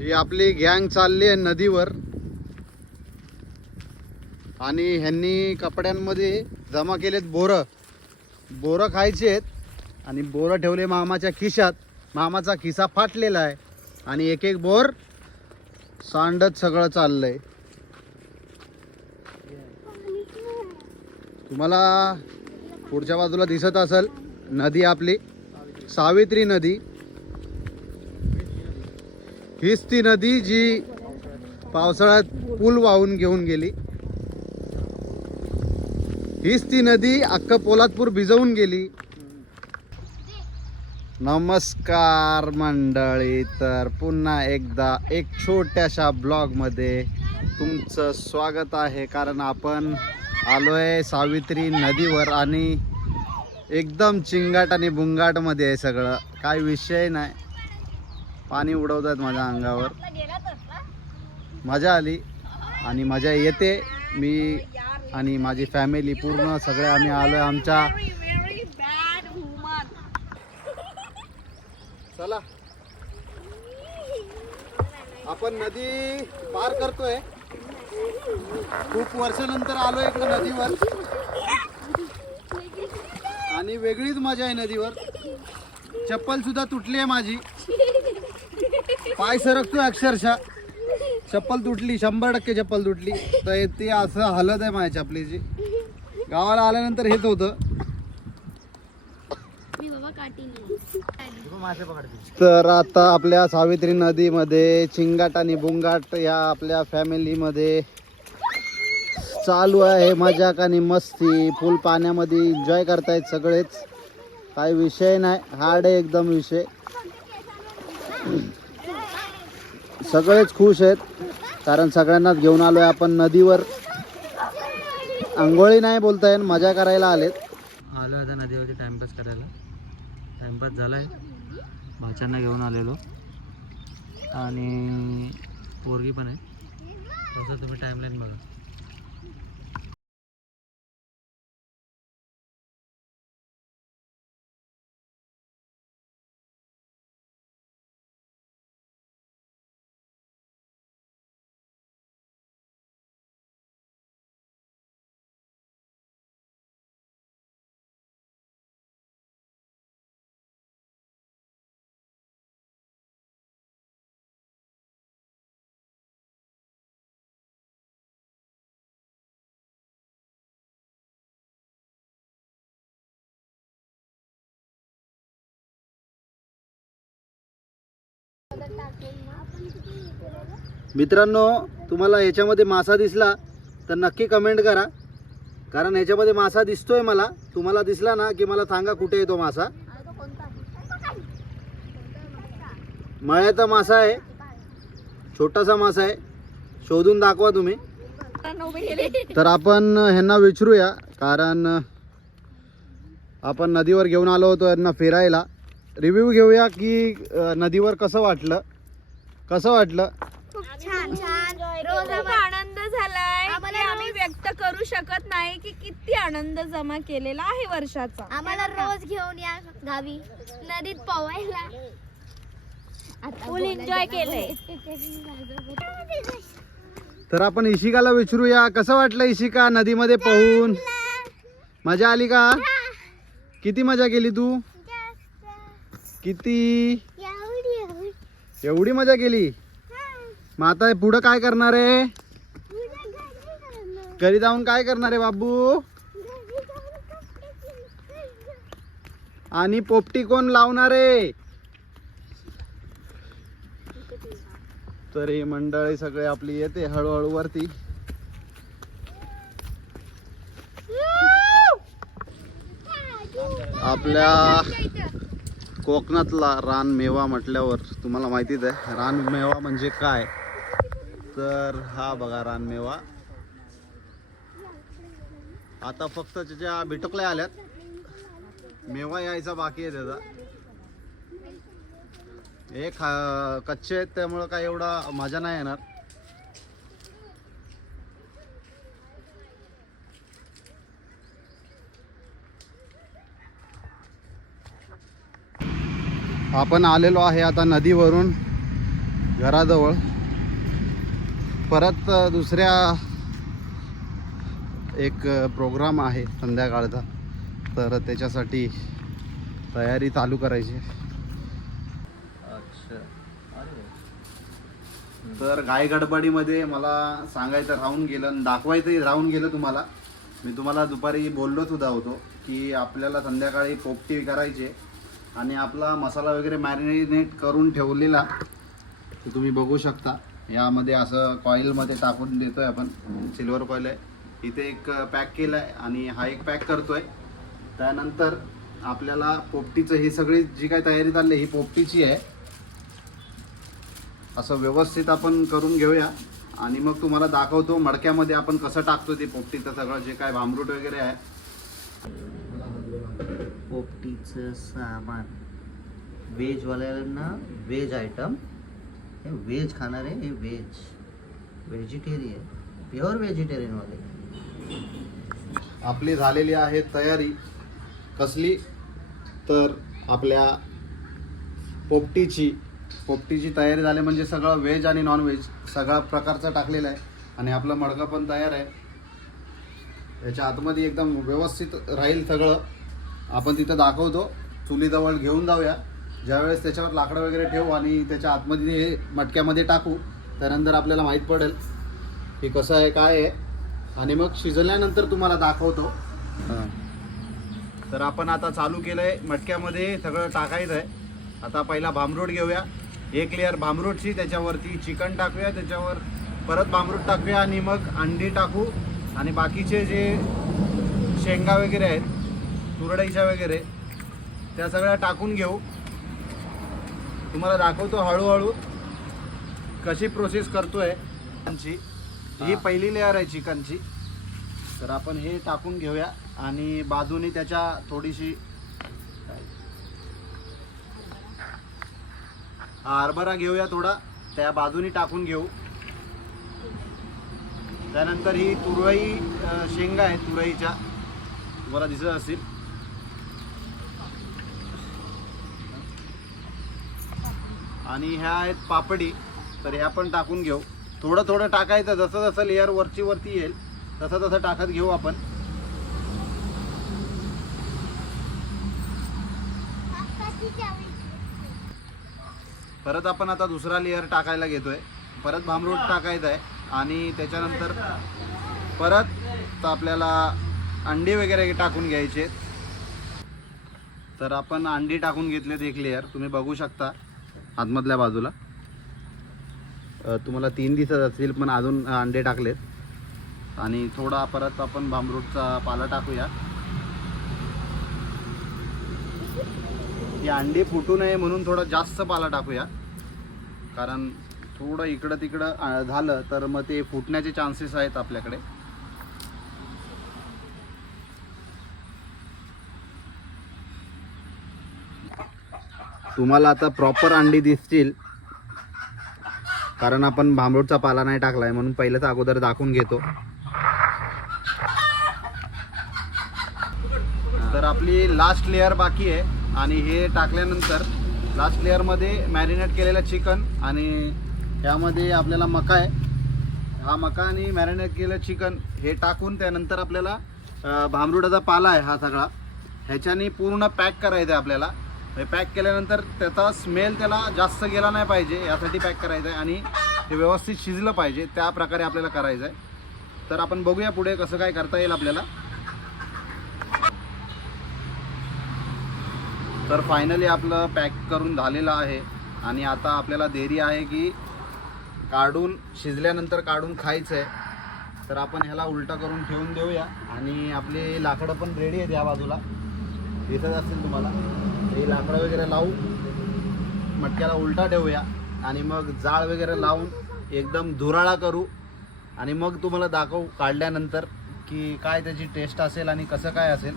ही आपली गँग चालली आहे नदीवर आणि ह्यांनी कपड्यांमध्ये जमा केलेत बोरं खायचे आहेत आणि बोरं ठेवले मामाच्या खिशात. मामाचा खिसा फाटलेला आहे आणि एक एक बोर सांडत सगळं चाललंय. तुम्हाला पुढच्या बाजूला दिसत असेल नदी आपली सावित्री नदी. हीच ती नदी जी पावसाळ्यात पूल वाहून घेऊन गेली. हीच ती नदी अख्खं पोलादपूर भिजवून गेली. नमस्कार मंडळी, तर पुन्हा एकदा एक छोट्याशा ब्लॉगमध्ये तुमचं स्वागत आहे. कारण आपण आलोय सावित्री नदीवर आणि एकदम चिंगाट आणि बुंगाटमध्ये आहे सगळं. काय विषय नाही. पाणी उडवतात माझ्या अंगावर. मजा आली आणि मजा येते. मी आणि माझी फॅमिली पूर्ण सगळे आम्ही आलोय आमच्या. चला आपण नदी पार करतोय. खूप वर्षानंतर आलोय इकडे नदीवर आणि वेगळीच मजा आहे नदीवर. चप्पल सुद्धा तुटली आहे माझी. पाय सरकतोय अक्षरशः. चप्पल तुटली, 100% चप्पल तुटली. तर ते असं हालत आहे माझ्या चपलीची. गावाला आल्यानंतर हेच होतं. तर आता आपल्या सावित्री नदीमध्ये चिंगाट आणि बुंगाट या आपल्या फॅमिलीमध्ये चालू आहे. मजाक आणि मस्ती. फुल पाण्यामध्ये एन्जॉय करतायत सगळेच. काही विषय नाही. हार्ड आहे एकदम विषय. सगळेच खुश आहेत कारण सगळ्यांनाच घेऊन आलोय आपण नदीवर. आंघोळी नाही बोलता येईल, मजा करायला आलेत. आलो आता नदीवरती टाइमपास करायला. टाइमपास झालाय. भाच्यांना घेऊन आलेलो आणि पोरगी पण आहे. तसं तुम्ही टाइमलाईन बघा. मित्रांनो, तुम्हाला याच्यामध्ये मासा दिसला तर नक्की कमेंट करा. कारण याच्यामध्ये मासा दिसतोय मला. तुम्हाला दिसला ना की मला सांगा कुठे आहे तो मासा. मळ्याचा मासा आहे. छोटासा मासा आहे. शोधून दाखवा तुम्ही. तर आपण ह्यांना विचारूया. कारण आपण नदीवर घेऊन आलो होतो यांना फिरायला. रिव्ह्यू घेऊया की नदीवर कसं वाटलं. खूप छान खूप आनंद झालाय. आम्ही व्यक्त करू शकत नाही की किती आनंद जमा केलेला आहे वर्षाचा. आम्हाला रोज घेऊन या गावी नदीत पोवायला. फुल एन्जॉय केलंय. तर आपण इशिकाला विचारूया. कसं वाटलं इशिका नदीमध्ये पोहून. मजा आली का? किती मजा केली तू? किती? एवढी मजा केली. मग आता पुढं काय करणार आहे? घरी जाऊन काय करणार आहे बाबू? आणि पोपटी कोण लावणार आहे? तर ही मंडळी सगळे आपली येते हळूहळू वरती. आपल्या कोकणातला रानमेवा म्हटल्यावर तुम्हाला माहितीच आहे रानमेवा म्हणजे काय. तर हा बघा रानमेवा. आता फक्त त्याच्या बिटकल्या आल्यात. मेवा यायचा बाकी आहे त्याचा. हे कच्चे आहेत त्यामुळं काय एवढा मजा नाही येणार. आपण आलेलो आहे आता नदीवरून. घराजवळ. परत दुसऱ्या एक प्रोग्राम आहे संध्याकाळचा, तर त्याच्यासाठी तयारी चालू करायची. तर घाई गडबडीमध्ये मला सांगायचं राहून गेलं आणि दाखवायचंही राहून गेलं तुम्हाला. मी तुम्हाला दुपारी बोललो सुद्धा होतो की आपल्याला संध्याकाळी पोपटी करायची आणि आपला मसाला वगैरे मॅरिनेट करून ठेवलेला तर तुम्ही बघू शकता. यामध्ये असं कॉईलमध्ये टाकून देतोय आपण, सिल्वर कॉईल आहे. इथे एक पॅक केलं आहे आणि हा एक पॅक करतोय. त्यानंतर आपल्याला पोपटीचं ही सगळी जी काय तयारी चालली ही पोपटीची आहे. असं व्यवस्थित आपण करून घेऊया आणि मग तुम्हाला दाखवतो मडक्यामध्ये आपण कसं टाकतो ते पोपटीचं सगळं जे काय भांबरूट वगैरे आहे. पोपटीचं सामान, व्हेजवाल्यांना व्हेज आयटम, हे व्हेज खाणार आहे, हे व्हेजिटेरियन, प्युअर व्हेजिटेरियनवाले. आपली झालेली आहे तयारी. कसली तर आपल्या पोपटीची तयारी झाली म्हणजे सगळं व्हेज आणि नॉन व्हेज सगळा प्रकारचं टाकलेलं आहे आणि आपलं मडकं पण तयार आहे. याच्या आतमध्ये एकदम व्यवस्थित राहील सगळं. आपण तिथं दाखवतो, चुलीजवळ घेऊन जाऊया. ज्यावेळेस त्याच्यावर लाकडं वगैरे ठेवू आणि त्याच्या आतमध्ये हे मटक्यामध्ये टाकू त्यानंतर आपल्याला माहीत पडेल की कसं आहे काय आहे आणि मग शिजल्यानंतर तुम्हाला दाखवतो. तर आपण आता चालू केलं आहे, मटक्यामध्ये सगळं टाकायचं आहे. आता पहिला भांबरूट घेऊया, एक लेअर भांबरूटची, त्याच्यावरती चिकन टाकूया, त्याच्यावर परत भांबरूट टाकूया आणि मग अंडी टाकू आणि बाकीचे जे शेंगा वगैरे आहेत तुरडाईच्या वगैरे त्या सगळ्या टाकून घेऊ. तुम्हाला दाखवतो हळूहळू कशी प्रोसेस करतोय. ही पहिली लेअर आहे चिकनची. तर आपण हे टाकून घेऊया आणि बाजूनी त्याच्या थोडीशी हरभरा घेऊया थोडा, त्या बाजूनी टाकून घेऊ. त्यानंतर ही तुरई शेंगा आहे तुरईच्या, तुम्हाला दिसत असेल. आणि ह्या आहेत पापडी, तर ह्या पण टाकून घेऊ. थोडं थोडं टाकायचं, जसं जसं लेअर वरती येईल तसं तसं टाकत घेऊ आपण. परत आपण आता दुसरा लेअर टाकायला घेतोय. परत भांबरूट टाकायचं आहे आणि त्याच्यानंतर परत आपल्याला अंडी वगैरे टाकून घ्यायचे. तर आपण अंडी टाकून घेतलेत एक लेअर, तुम्ही बघू शकता आतमधल्या बाजूला. तुम्हाला 3 दिसत असतील पण अजून अंडे टाकलेत. आणि थोडा परत आपण भांबरूटचा पाला टाकूया. ही अंडी फुटू नये म्हणून थोडं जास्त पाला टाकूया, कारण थोडं इकडं तिकडं झालं तर मग ते फुटण्याचे चान्सेस आहेत आपल्याकडे. तुम्हाला आता प्रॉपर अंडी दिसतील कारण आपण भांबरूटचा पाला नाही टाकलाय म्हणून पहिलंच अगोदर दाखवून घेतो. तर आपली लास्ट लेअर बाकी आहे आणि हे टाकल्यानंतर लास्ट लेअरमध्ये मॅरिनेट केलेलं चिकन आणि यामध्ये आपल्याला मका आहे. हा मका आणि मॅरिनेट केलेलं चिकन हे टाकून त्यानंतर आपल्याला भांबरूटाचा पाला आहे हा सगळा ह्याच्याने पूर्ण पॅक करायचं आहे आपल्याला. हे पॅक केल्यानंतर त्याचा स्मेल त्याला जास्त गेला नाही पाहिजे यासाठी पॅक करायचं आहे आणि ते व्यवस्थित शिजलं पाहिजे, त्या प्रकारे आपल्याला करायचं आहे. तर आपण बघूया पुढे कसं काय करता येईल आपल्याला. तर फायनली आपलं पॅक करून झालेलं आहे आणि आता आपल्याला देरी आहे की काढून शिजल्यानंतर काढून खायचं आहे. तर आपण ह्याला उलटा करून ठेवून देऊया आणि आपले लाकडं पण रेडी आहेत या बाजूला दिसत असतील तुम्हाला. हे लाकडं वगैरे लावू, मटक्याला उलटा ठेवूया आणि मग जाळ वगैरे लावून एकदम धुराळा करू आणि मग तुम्हाला दाखवू काढल्यानंतर की काय त्याची टेस्ट असेल आणि कसं काय असेल.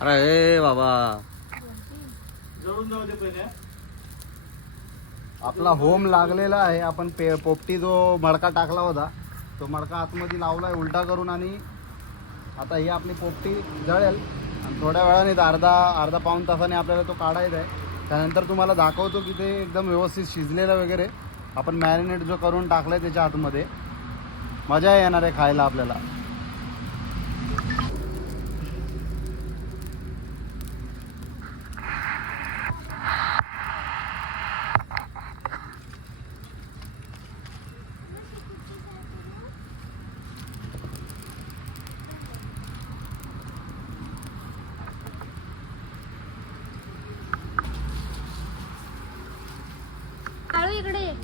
अरे बाबा जळून जाऊ दे पहिले. आपला होम लागलेला आहे. आपण पोपटी जो मडका टाकला होता तो मडका आतमध्ये लावलाय उलटा करून आणि आता ही आपली पोपटी जळेल आणि थोड्या वेळाने अर्धा पाऊण तासाने आपल्याला तो काढायचा आहे. त्यानंतर तुम्हाला दाखवतो की ते एकदम व्यवस्थित शिजलेलं वगैरे आपण मॅरिनेट जो करून टाकला आहे त्याच्या आतमध्ये. मजा येणार आहे खायला आपल्याला. काळू इकडे ये.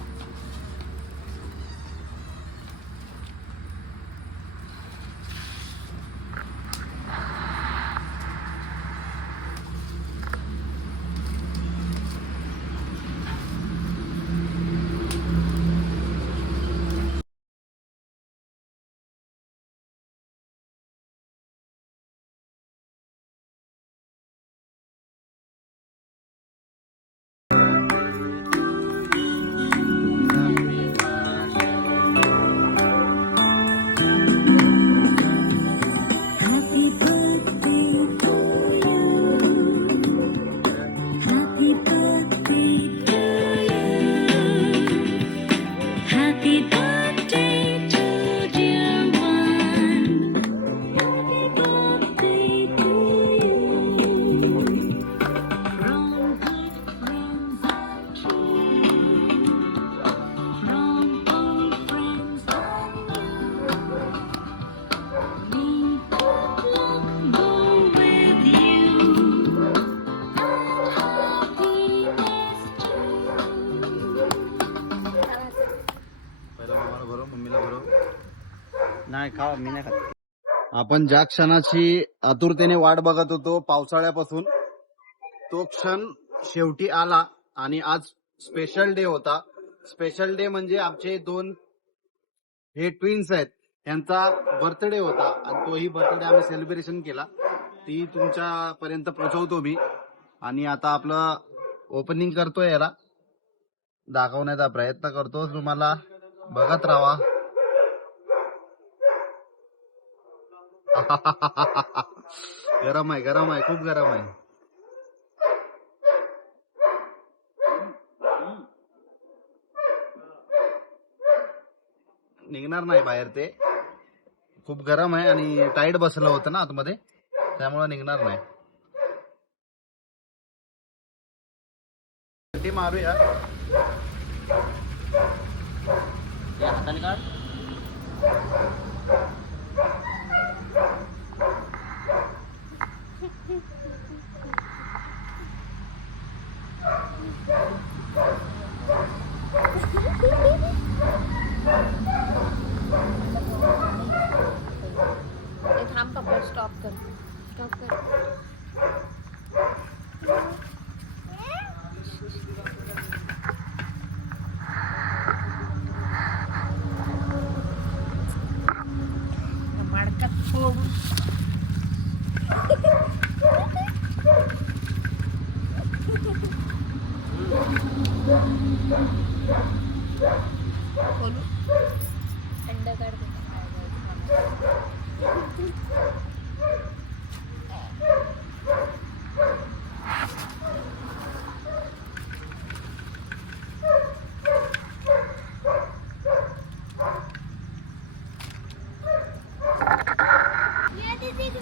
नाही खा, मी नाही खात. आपण ज्या क्षणाची आतुरतेने वाट बघत होतो पावसाळ्यापासून तो क्षण शेवटी आला आणि आज स्पेशल डे होता. स्पेशल डे म्हणजे आमचे दोन हे ट्विन्स आहेत त्यांचा बर्थडे होता आणि तोही बर्थडे आम्ही सेलिब्रेशन केला. ती तुमच्या पर्यंत पोहोचवतो मी. आणि आता आपलं ओपनिंग करतोय, याला दाखवण्याचा प्रयत्न करतो, तुम्हाला बघत राहा. गरम आहे, गरम आहे, खूप गरम आहे. निघणार नाही बाहेर, ते खूप गरम आहे आणि टाईट बसलं होतं ना आतमध्ये, त्यामुळे निघणार नाही. मारूया हाताने काढ. थांब पप्पा, स्टॉप कर, स्टॉप कर. माडकात सोडून थंड कर.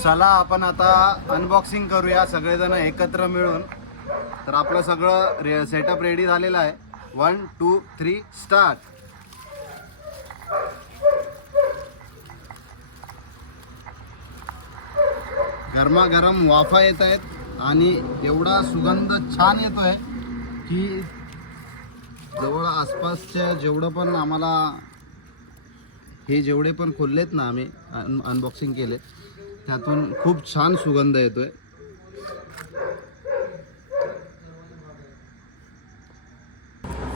चला आपण आता अनबॉक्सिंग करूया सगळेजण एकत्र मिळून. तर आपलं सगळं सेटअप रेडी झालेलं आहे. 1 2 3 स्टार्ट. गरमागरम वाफा येत आहेत आणि एवढा सुगंध छान येतोय की जवळ आसपासच्या जेवढं पण आम्हाला हे जेवढे पण खोललेत ना आम्ही अनबॉक्सिंग केले त्यातून खूप छान सुगंध येतोय.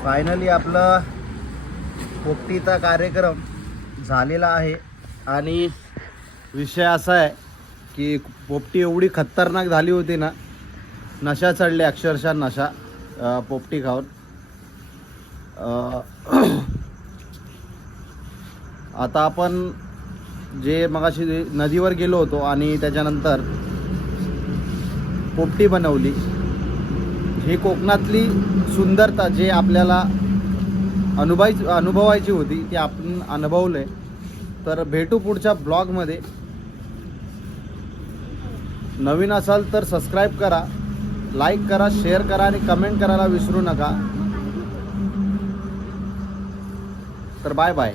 फायनली आपला पोपटीचा कार्यक्रम झालेला आहे आणि विषय असा आहे की पोपटी एवढी खतरनाक झाली होती ना, नशा चढले, अक्षरशः नशा पोपटी खाऊन. आता आपण जे मगाशी नदीवर गेलो होतो आणि त्याच्यानंतर पोपटी बनवली. ही कोकणातली सुंदरता जे आपल्याला अनुभवायची होती ती आपण अनुभवले. तर भेटू पुढच्या ब्लॉगमध्ये. नवीन असाल तर सबस्क्राईब करा, लाईक करा, शेअर करा आणि कमेंट करायला विसरू नका. तर बाय बाय.